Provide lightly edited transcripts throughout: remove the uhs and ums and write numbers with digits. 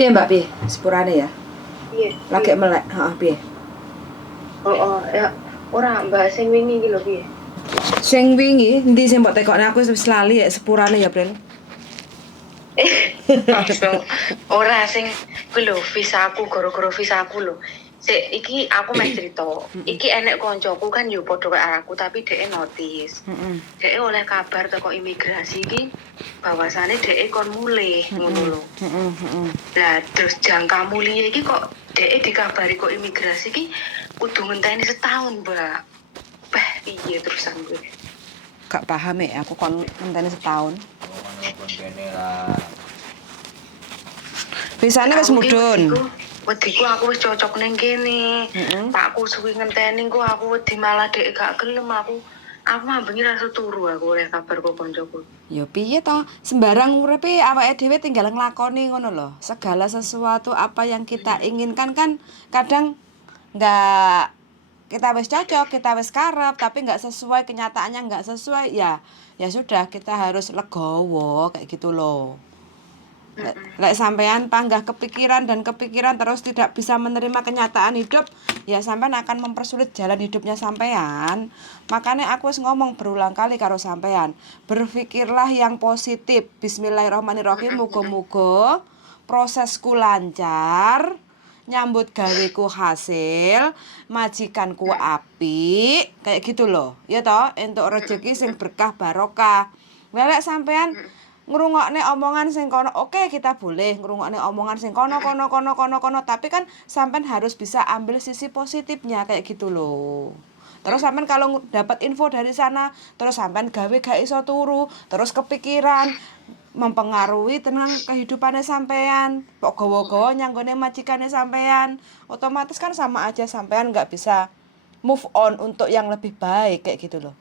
Piye Mbak piye? Sepurane ya. Piye? Lagi melek, heeh piye? Oh, ya ora Mbak sing wingi iki lho piye? Sing wingi endi sing mbok tekokne aku wis lali ya sepurane ya, Bren. Langsung ora sing kuwi lho visa aku gara-gara visa aku lho. Sik iki aku meh cerita. Iki enek koncoku kan yo padha kaya aku tapi dhek notis. Heeh. Dhek oleh kabar teko imigrasi iki bahwasane dhek kon mulih ngono lho. Heeh. Lah terus jangka mulia iki kok dhek dikabari kok imigrasi iki kudu ngenteni setahun, Mbak. Piye terusan gue? Gak paham ya aku kon ngenteni setahun. Visane wis mudhun. Wediku aku wis cocok ning kene. Pakku suwi ngenteni kok aku wedi malah dhek gak gelem aku mambengi rasa turu aku oleh kabar kok koncoku. Ya piye to, sembarang uripe awake dhewe tinggal nglakoni ngono lho. Segala sesuatu apa yang kita inginkan kan kadang nggak kita wis cocok, kita wis karep tapi nggak sesuai kenyataannya nggak sesuai ya sudah kita harus legowo kayak gitu loh. Lek sampean panggah kepikiran terus tidak bisa menerima kenyataan hidup, ya sampean akan mempersulit jalan hidupnya sampean. Makanya aku wis ngomong berulang kali karo sampean, berpikirlah yang positif. Bismillahirrahmanirrahim, muga-muga prosesku lancar, nyambut gaweku hasil, majikanku apik, kayak gitu loh. Ya toh, entuk rezeki sing berkah barokah. Lek sampean ngrungokne omongan sing kono, oke kita boleh ngrungokne omongan sing kono, tapi kan sampean harus bisa ambil sisi positifnya kayak gitu loh. Terus sampean kalau dapat info dari sana, terus sampean gawe gak iso turu, terus kepikiran, mempengaruhi tenang kehidupannya sampean. Kok gowo-gowo nyanggone majikane sampean, otomatis kan sama aja sampean nggak bisa move on untuk yang lebih baik kayak gitu loh.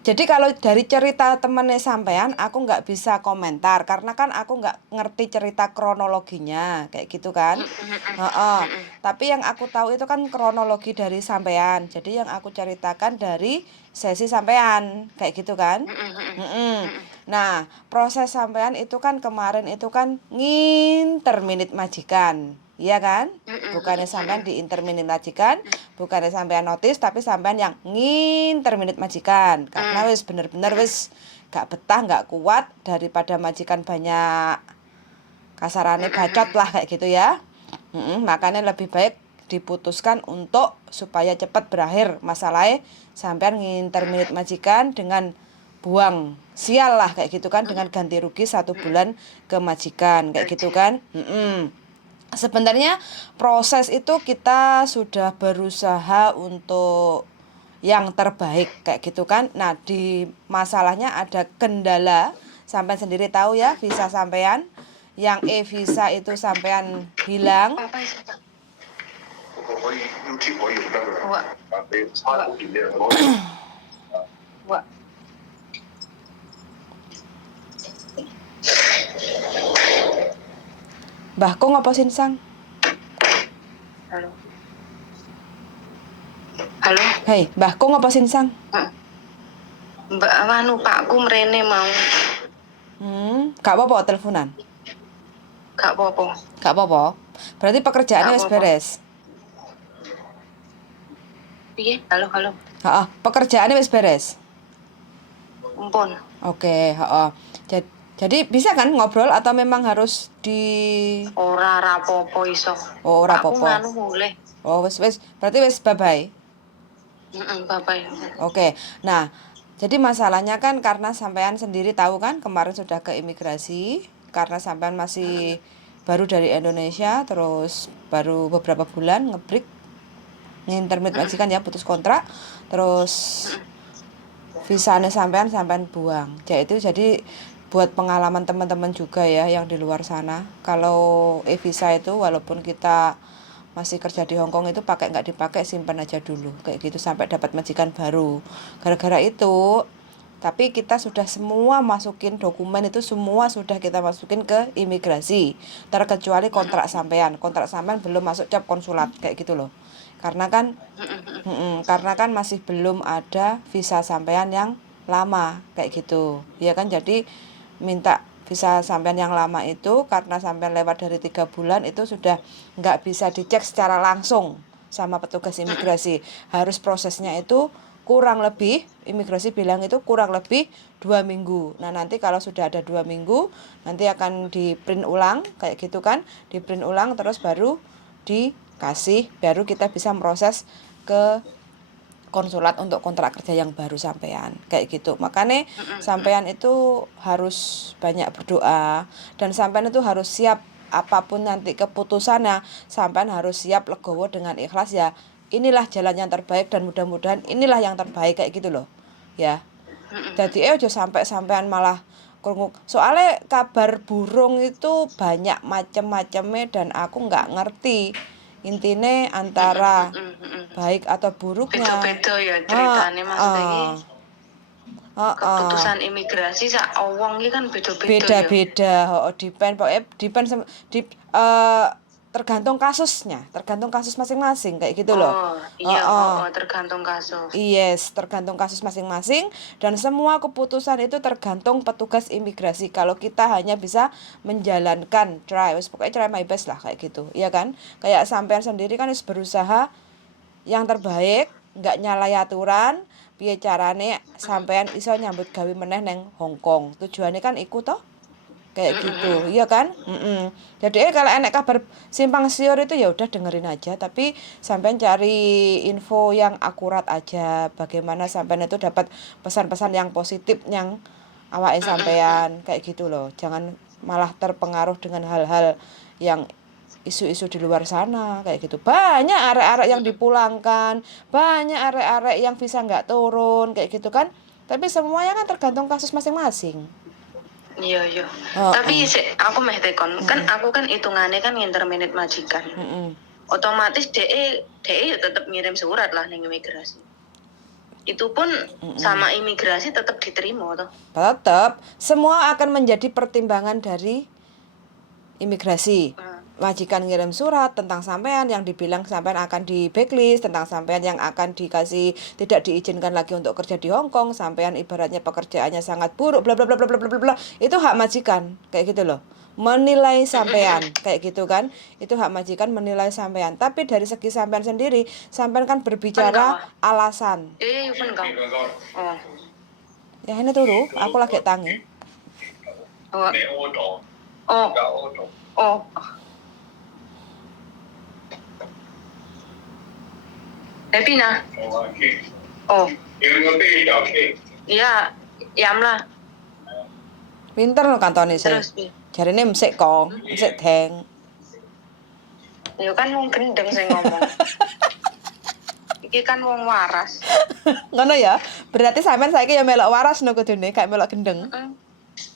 Jadi kalau dari cerita temennya sampean aku nggak bisa komentar karena kan aku nggak ngerti cerita kronologinya kayak gitu kan. Tapi yang aku tahu itu kan kronologi dari sampean. Jadi yang aku ceritakan dari sesi sampean kayak gitu kan. Nah proses sampean itu kan kemarin itu kan nginterminate majikan. Iya kan? Bukannya sampean diinterminate majikan, bukannya sampean notis, tapi sampean yang nginterminate majikan. Karena wis bener-bener wis gak betah, gak kuat daripada majikan banyak kasarane bacot lah kayak gitu ya. Makanya lebih baik diputuskan untuk supaya cepat berakhir masalahnya sampean nginterminate majikan dengan buang sial lah kayak gitu kan, dengan ganti rugi 1 bulan ke majikan kayak gitu kan. Sebenarnya proses itu kita sudah berusaha untuk yang terbaik kayak gitu kan. Nah di masalahnya ada kendala, sampean sendiri tahu ya visa sampean yang e-visa itu sampean hilang. Mbahku ngopo sinsang? Halo. Halo. Hei, mbahku ngopo sinsang? Mbak anu pakku mrene mau. Gak apa-apa teleponan. Gak apa-apa. Gak apa-apa. Berarti pekerjaannya wis beres. Piye? Halo. Heeh, pekerjaannya wis beres. Ampun. Oke, heeh. Jadi bisa kan ngobrol atau memang harus di ora rapopo iso. Oh, ora apa-apa. Aku nganu mulih. Oh, wis berarti wis bye-bye. Bye-bye. Oke. Nah, jadi masalahnya kan karena sampean sendiri tahu kan kemarin sudah ke imigrasi karena sampean masih baru dari Indonesia, terus baru beberapa bulan ngebreak ngintermit majikan ya, putus kontrak, terus visanya sampean buang. Jadi buat pengalaman teman-teman juga ya yang di luar sana, kalau e-visa itu walaupun kita masih kerja di Hong Kong itu pakai nggak dipakai simpan aja dulu kayak gitu sampai dapat majikan baru. Gara-gara itu tapi kita sudah semua masukin dokumen itu, semua sudah kita masukin ke imigrasi terkecuali kontrak sampean belum masuk cap konsulat kayak gitu loh, karena kan masih belum ada visa sampean yang lama kayak gitu ya kan. Jadi minta visa sampean yang lama itu karena sampean lewat dari 3 bulan itu sudah nggak bisa dicek secara langsung sama petugas imigrasi. Harus prosesnya itu kurang lebih, imigrasi bilang itu kurang lebih 2 minggu. Nah nanti kalau sudah ada 2 minggu, nanti akan di print ulang, kayak gitu kan, di print ulang terus baru dikasih, baru kita bisa proses ke konsulat untuk kontrak kerja yang baru sampean, kayak gitu. Makanya sampean itu harus banyak berdoa dan sampean itu harus siap apapun nanti keputusannya, sampean harus siap legowo dengan ikhlas ya. Inilah jalan yang terbaik dan mudah-mudahan inilah yang terbaik, kayak gitu loh. Ya. Jadi aja sampai sampean malah krungu. Soalnya kabar burung itu banyak macam-macamnya dan aku nggak ngerti intine antara baik atau buruknya. Beda-beda ya ceritanya, maksudnya iki Heeh. keputusan imigrasi sak wong iki kan beda-beda ya. Beda-beda, depend pokoknya tergantung kasusnya, tergantung kasus masing-masing, kayak gitu loh. Oh, iya, Heeh. tergantung kasus. Yes, tergantung kasus masing-masing dan semua keputusan itu tergantung petugas imigrasi. Kalau kita hanya bisa menjalankan pokoknya try my best lah, kayak gitu. Iya kan? Kayak sampean sendiri kan harus berusaha yang terbaik, nggak nyalahi aturan, piye carane sampean iso nyambut gawe meneh neng Hong Kong. Tujuannya kan iku toh, kayak gitu, iya kan? Jadi kalau enek kabar simpang siur itu ya udah dengerin aja, tapi sampean cari info yang akurat aja, bagaimana sampean itu dapat pesan-pesan yang positif yang awake sampean, kayak gitu loh. Jangan malah terpengaruh dengan hal-hal yang isu-isu di luar sana, kayak gitu. Banyak arek-arek yang dipulangkan, banyak arek-arek yang visa nggak turun, kayak gitu kan. Tapi semuanya kan tergantung kasus masing-masing. Iya. Oh, Tapi aku meh tekon, kan aku kan hitungannya kan interminate majikan. Otomatis DE ya tetap ngirim surat lah ning imigrasi. Itu pun sama imigrasi tetap diterima toh. Tetap semua akan menjadi pertimbangan dari imigrasi. Majikan ngirim surat tentang sampean yang dibilang sampean akan di blacklist, tentang sampean yang akan dikasih tidak diizinkan lagi untuk kerja di Hong Kong, sampean ibaratnya pekerjaannya sangat buruk, bla bla bla bla bla bla bla. Itu hak majikan, kayak gitu loh. Menilai sampean, kayak gitu kan. Itu hak majikan menilai sampean. Tapi dari segi sampean sendiri, sampean kan berbicara alasan. Pun kau. Oh. Ya ini turu, aku lagi tangi. Oh. Happy na? Oh. Iya, yam lah. Pinter lo kantone sih. Terus pi. Jarine msik kong, msik deng. Ya kan wong gendeng sing ngomong. Iki kan wong waras. Ngono ya. Berarti sampean saiki ya melok waras no kudune, gak melok gendeng.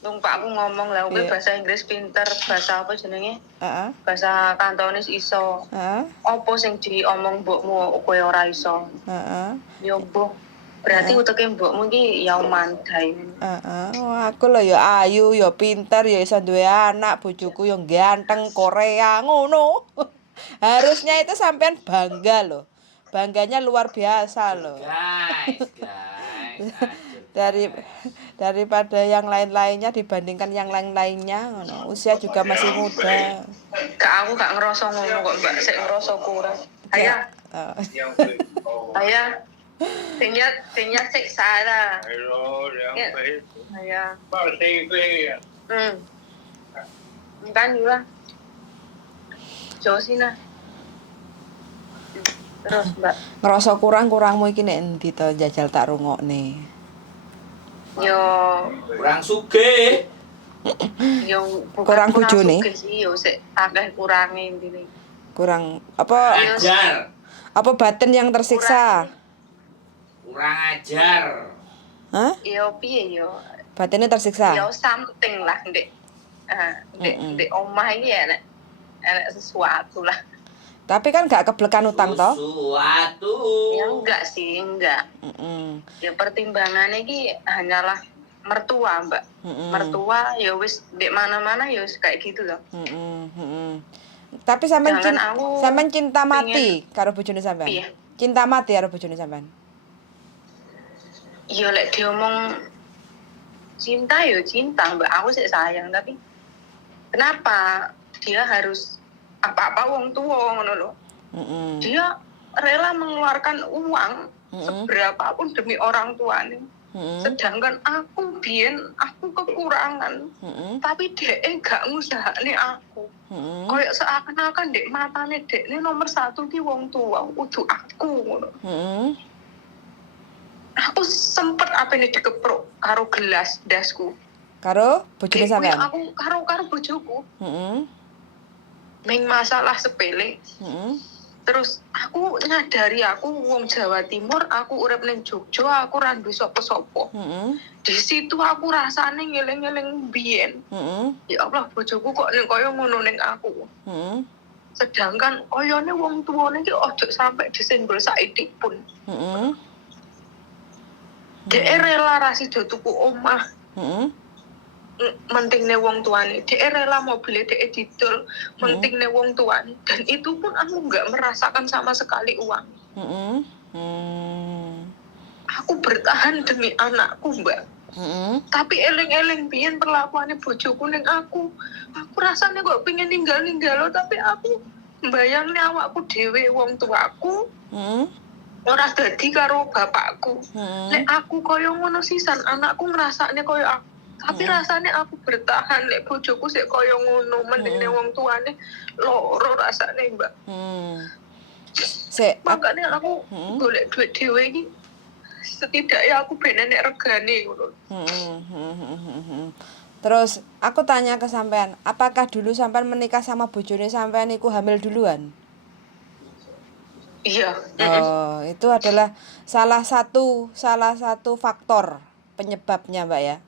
Wong Pak aku ngomong lah, kowe bahasa Inggris pinter, bahasa apa jenenge? Heeh. Bahasa Kantonis iso. Heeh. Apa sing diomong mbokmu kowe ora iso? Heeh. Ya mbok. Berarti uteke mbokmu iki ya mandai. Heeh. Aku lho ya ayu, ya pinter, ya iso duwe anak, bojoku ya ganteng Korea ngono. Harusnya itu sampean bangga loh. Bangganya luar biasa loh. Guys. Daripada yang lain-lainnya dibandingkan yang lain-lainnya, usia juga masih muda. Aku gak ngerasa ngono kok, Mbak. Sik ngerasa kurang. Ayah. Ayah. Tinggal sik salah. Ayah. Kan juga. Josina. Terus, Mbak. Ngerasa kurangmu iki nek endi to jajal tak rungokne. Yo Kurang sugih. Kurang bojone. Yo sik akeh kurange intine. Kurang apa? Ajar. Apa batin yang tersiksa? Kurang ajar. Hah? Yo piye yo? Batinnya tersiksa? Yo something lah, Ndek. Ndek omah iki enek sesuatu lah. Tapi kan gak keblekan utang toh? Sesuatu. Ya enggak sih, enggak. Ya pertimbangannya iki hanyalah mertua, Mbak. Mertua ya wis ndek mana-mana ya wis kayak gitu loh. Tapi sampean cinta mati karo bojone sampean. Iya. Cinta mati karo bojone sampean. Ya lek diomong cinta ya cinta mbak, aku sih sayang, tapi kenapa dia harus apa-apa wong tua ngono loh. Dia rela mengeluarkan uang seberapapun demi orang tuanya. Sedangkan aku aku kekurangan, tapi dia gak ngusahane aku. Kayak seakan-akan dek matane dek ini nomor satu ki wong tua, kudu aku ngono. Aku sempet apa nih dikeprok karo gelas dasku. Karo bojone sampean. Aku karo bojoku. Ming masalah sepele. Terus aku nyadari aku wong Jawa Timur, aku urip ning Jogja, aku ra duwe sapa-sapa. Di situ aku rasane ngeling-eling biyen. Ya Allah, bojoku kok ning kaya ngono ning aku. Sedangkan koyone wong tuane iki ojo sampe disenggol saidik pun. Dek rela ra sida tuku omah. Mentingne wong tuane, dia rela mobilnya dia didol, mentingne wong tuane, dan itu pun aku nggak merasakan sama sekali uang. Aku bertahan demi anakku mbak. Tapi eling-eling biyen perlakuannya bojoku ning aku rasanya kok pengen ninggal loh, tapi aku mbayangne awakku dhewe wong tuaku ora dadi karo bapakku. Nek aku koyo ngono sisan anakku ngrasakne koyo aku. Tapi rasanya aku bertahan, lek bojoku sik koyo ngono, mendingne wong tuane loro rasane, Mbak. Makanya aku golek duit dhewe iki setidaknya aku ben enek regane ngono. Terus aku tanya ke sampean, apakah dulu sampean menikah sama bojone sampean iku hamil duluan? Iya. Oh, itu adalah salah satu faktor penyebabnya, Mbak ya.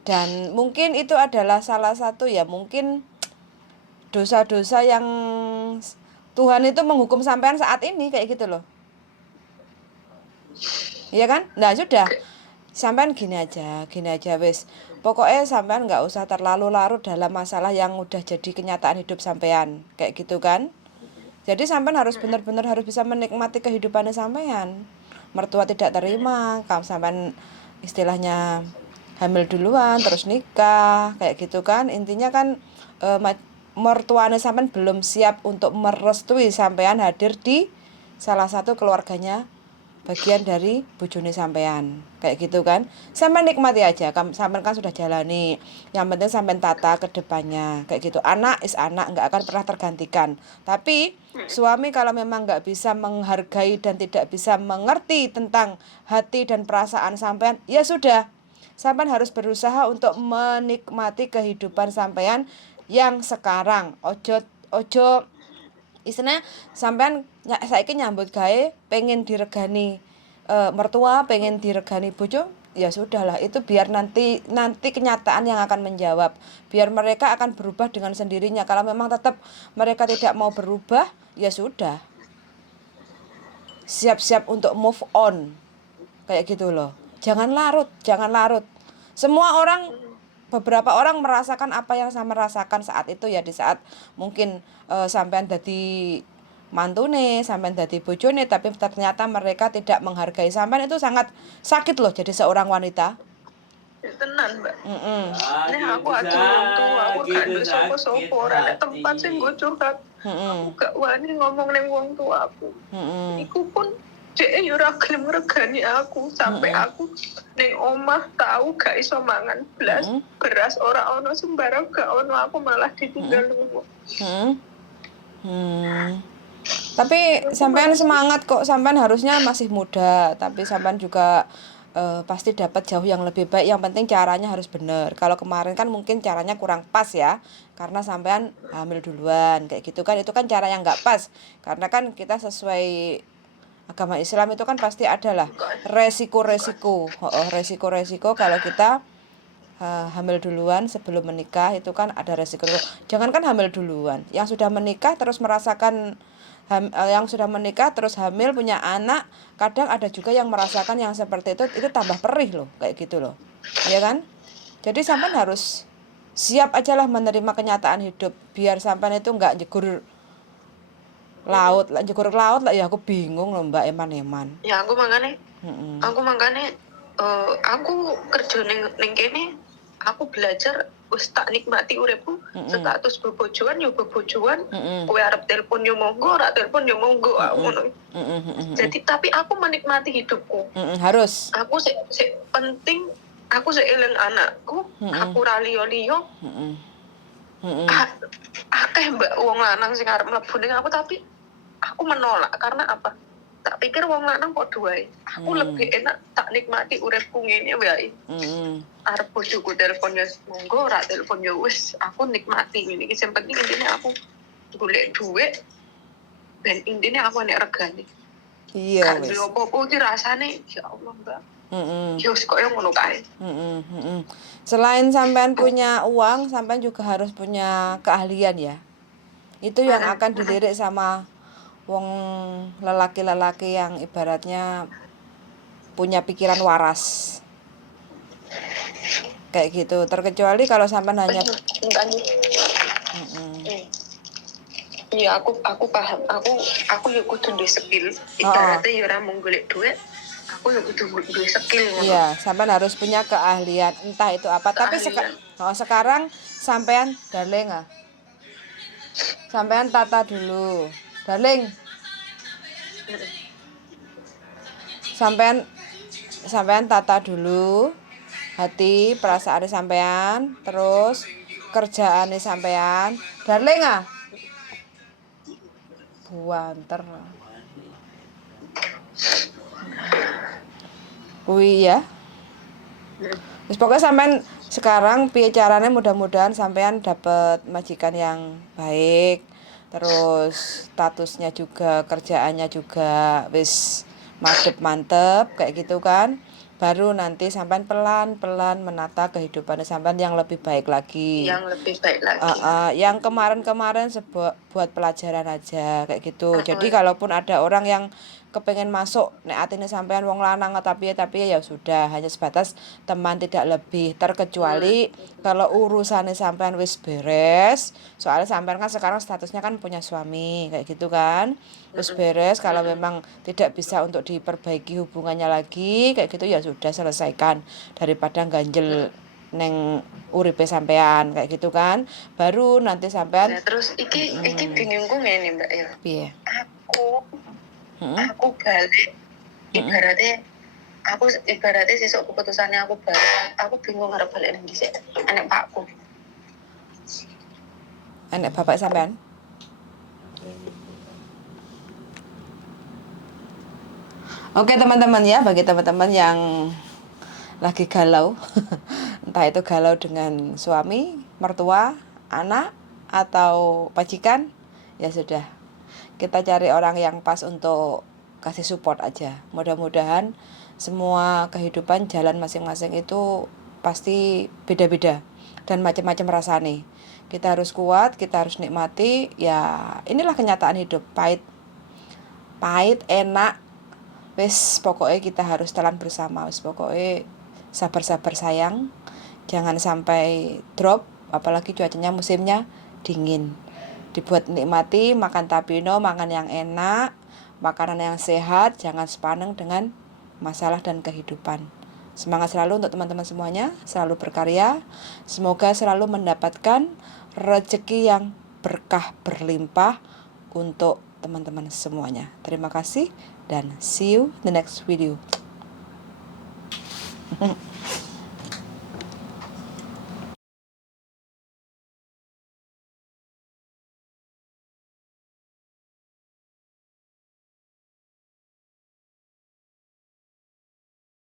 Dan mungkin itu adalah salah satu ya mungkin dosa-dosa yang Tuhan itu menghukum sampean saat ini kayak gitu loh. Iya kan? Nah sudah, sampean gini aja wis. Pokoknya sampean nggak usah terlalu larut dalam masalah yang udah jadi kenyataan hidup sampean kayak gitu kan. Jadi sampean harus benar-benar harus bisa menikmati kehidupannya sampean. Mertua tidak terima, kamu sampean istilahnya hamil duluan terus nikah kayak gitu kan. Intinya kan mertuanya sampean belum siap untuk merestui sampean hadir di salah satu keluarganya bagian dari bojone sampean kayak gitu kan. Sampean nikmati aja, sampean kan sudah jalani, yang penting sampean tata ke depannya kayak gitu. Anak is anak, nggak akan pernah tergantikan. Tapi suami kalau memang nggak bisa menghargai dan tidak bisa mengerti tentang hati dan perasaan sampean, ya sudah, sampean harus berusaha untuk menikmati kehidupan sampean yang sekarang. Ojo istilahnya sampean saiki nyambut gawe pengen diregani mertua, pengen diregani bojo, ya sudahlah, itu biar nanti kenyataan yang akan menjawab. Biar mereka akan berubah dengan sendirinya. Kalau memang tetap mereka tidak mau berubah, ya sudah. Siap-siap untuk move on. Kayak gitu loh. Jangan larut. Beberapa orang merasakan apa yang saya merasakan saat itu ya, di saat mungkin sampean dadi mantune, sampean dadi bojone, tapi ternyata mereka tidak menghargai sampean. Itu sangat sakit loh jadi seorang wanita. Tenan, Mbak. Nek aku aja wong tua, aku gak duwe sapa-sapa, ora ada tempat sing nggo curhat. Aku gak wani ngomong ning wong tua aku. Iku pun dhek yo ora gelem ngregani aku sampai aku ning omah tahu gak iso mangan blas, beras ora ono, sembarang gak ono, aku malah ditinggal lunga. Tapi sampean semangat kok, sampean harusnya masih muda, tapi sampean juga pasti dapat jauh yang lebih baik. Yang penting caranya harus benar. Kalau kemarin kan mungkin caranya kurang pas ya, karena sampean hamil duluan kayak gitu kan, itu kan cara yang nggak pas. Karena kan kita sesuai agama Islam itu kan pasti adalah resiko-resiko kalau kita hamil duluan sebelum menikah, itu kan ada resiko. Jangan kan hamil duluan, yang sudah menikah terus merasakan yang sudah menikah terus hamil punya anak, kadang ada juga yang merasakan yang seperti itu tambah perih loh kayak gitu loh, ya kan. Jadi sampean harus siap aja lah menerima kenyataan hidup, biar sampean itu nggak jegur laut lah ya, aku bingung loh Mbak, eman ya aku mangane aku kerja ning kene, aku belajar wis tak nikmati uripku. Status bebojoan yo bebojoan, kowe arep telepon yo monggo, ora telepon yo monggo, ngono. Jadi tapi aku menikmati hidupku. Harus. Aku sik penting aku sik eling anakku, aku ora liyo-liyo. Akeh mbak wong lanang sing arep mlebu ning aku, tapi aku menolak karena apa? Tak pikir wong lanang padha wae. Aku lebih enak tak nikmati uripku ngene wae. Arep bojoku telepon ya monggo, ora telepon ya wis, aku nikmati ngene iki. Sing penting intine aku golek dhuwit ben intine aku nek regane. Iya wis. Kalau apa-apa iki rasane ya Allah, Mbak. Ya wis koyo ngono kae. Selain sampean punya uang, sampean juga harus punya keahlian ya. Itu yang akan dilirik sama wong lelaki-lelaki yang ibaratnya punya pikiran waras. Kayak gitu. Terkecuali kalau sampean hanya Iya, aku paham. Aku ya kudu duwe skill. Ibaratnya ya ora mung golek duit, aku ya kudu duwe skill ngono. Iya, sampean harus punya keahlian, entah itu apa. Tapi sekarang sampean darling sampean tata dulu. Darling. Sampean tata dulu hati, perasaan sampean, terus kerjaan sampean. Darling buanter. Kuwi ya. Wis pokoknya sampean sekarang piye carane mudah-mudahan sampean dapat majikan yang baik. Terus statusnya juga, kerjaannya juga wis mantep kayak gitu kan. Baru nanti sampean pelan-pelan menata kehidupan sampean yang lebih baik lagi. Yang lebih baik lagi. Yang kemarin-kemarin buat pelajaran aja kayak gitu. Jadi kalaupun ada orang yang kepengen masuk nek atine sampean wong lanang tapi ya sudah, hanya sebatas teman tidak lebih. Terkecuali kalau urusannya sampean wis beres, soalnya sampean kan sekarang statusnya kan punya suami kayak gitu kan. Wis beres, kalau memang tidak bisa untuk diperbaiki hubungannya lagi kayak gitu ya sudah, selesaikan daripada ganjel neng uripe sampean kayak gitu kan. Baru nanti sampean terus iki bingungku ngene Mbak ya. Piye? Aku balik ibaratnya sesuk keputusannya aku balik, aku bingung arep balik nang dhisik anak pakku. Anak bapak sampean? Oke teman-teman ya, bagi teman-teman yang lagi galau entah itu galau dengan suami, mertua, anak, atau majikan, ya sudah, kita cari orang yang pas untuk kasih support aja. Mudah-mudahan semua kehidupan jalan masing-masing itu pasti beda-beda dan macam-macam rasanya. Kita harus kuat, kita harus nikmati. Ya inilah kenyataan hidup, pahit enak, wis pokoknya kita harus telan bersama. Wis pokoknya sabar-sabar sayang, jangan sampai drop, apalagi cuacanya musimnya dingin. Dibuat nikmati, makan tapino, makan yang enak, makanan yang sehat, jangan sepaneng dengan masalah dan kehidupan. Semangat selalu untuk teman-teman semuanya, selalu berkarya, semoga selalu mendapatkan rezeki yang berkah berlimpah untuk teman-teman semuanya. Terima kasih dan see you the next video.